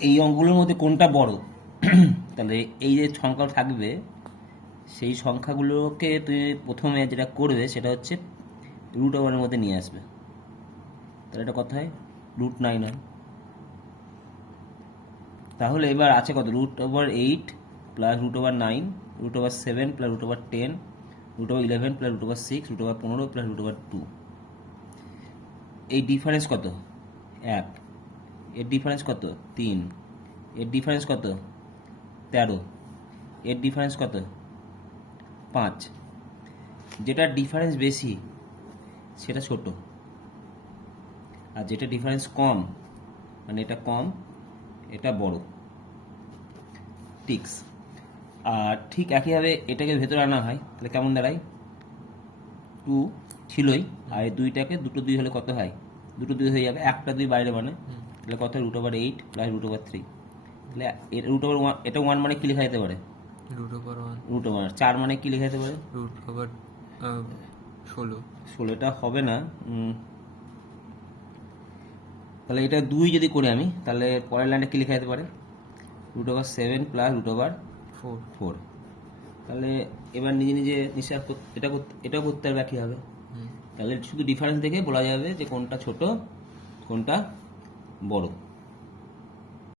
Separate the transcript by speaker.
Speaker 1: এই অঙ্কগুলোর মধ্যে কোনটা বড়? তাহলে এই যে সংখ্যা থাকবে, সেই সংখ্যাগুলোকে তুমি প্রথমে যেটা করবে সেটা হচ্ছে রুট ওভারের মধ্যে নিয়ে আসবে। তাহলে এটা কত হয়? রুট নাইন হয়। তাহলে এবার আছে কত? Root over eight plus root over nine root over seven plus root over ten root over eleven plus root over six root over পনেরো প্লাস রুট ওভার টু এই ডিফারেন্স কত? এক। এর ডিফারেন্স কত? তিন। এর ডিফারেন্স কত? তেরো। এর ডিফারেন্স কত? পাঁচ। যেটা ডিফারেন্স বেশি, সেটা ছোট। আর যেটা ডিফারেন্স কম মানে এটা কম, এটা বড়। টিক্স। আর ঠিক একইভাবে এটাকে ভেতরে আনা হয়, তাহলে কেমন দাঁড়ায়? টু ছিলই, আর দুইটাকে দুটো দুই হলে কত হয়? দুটো দুই হয়ে যাবে, একটা দুই বাইরে মানে তাহলে কত? Root over eight plus root over three তাহলে রুট ওভার ওয়ান এটা ওয়ান মানে কি লেখা যেতে পারে?
Speaker 2: Root over one
Speaker 1: root over চার মানে কি লেখা যেতে পারে?
Speaker 2: রুট ওভার ষোলো।
Speaker 1: ষোলোটা হবে না। তাহলে এটা দুই যদি করি আমি তাহলে পরের লাইনটা কি লেখা যেতে পারে? Root over seven plus root over
Speaker 2: four
Speaker 1: four তাহলে এবার নিজে নিজে নিশ্চয় এটা করতে এটাও করতে হবে একই হবে। তাহলে শুধু ডিফারেন্স দেখে বলা যাবে যে কোনটা ছোট কোনটা বড়।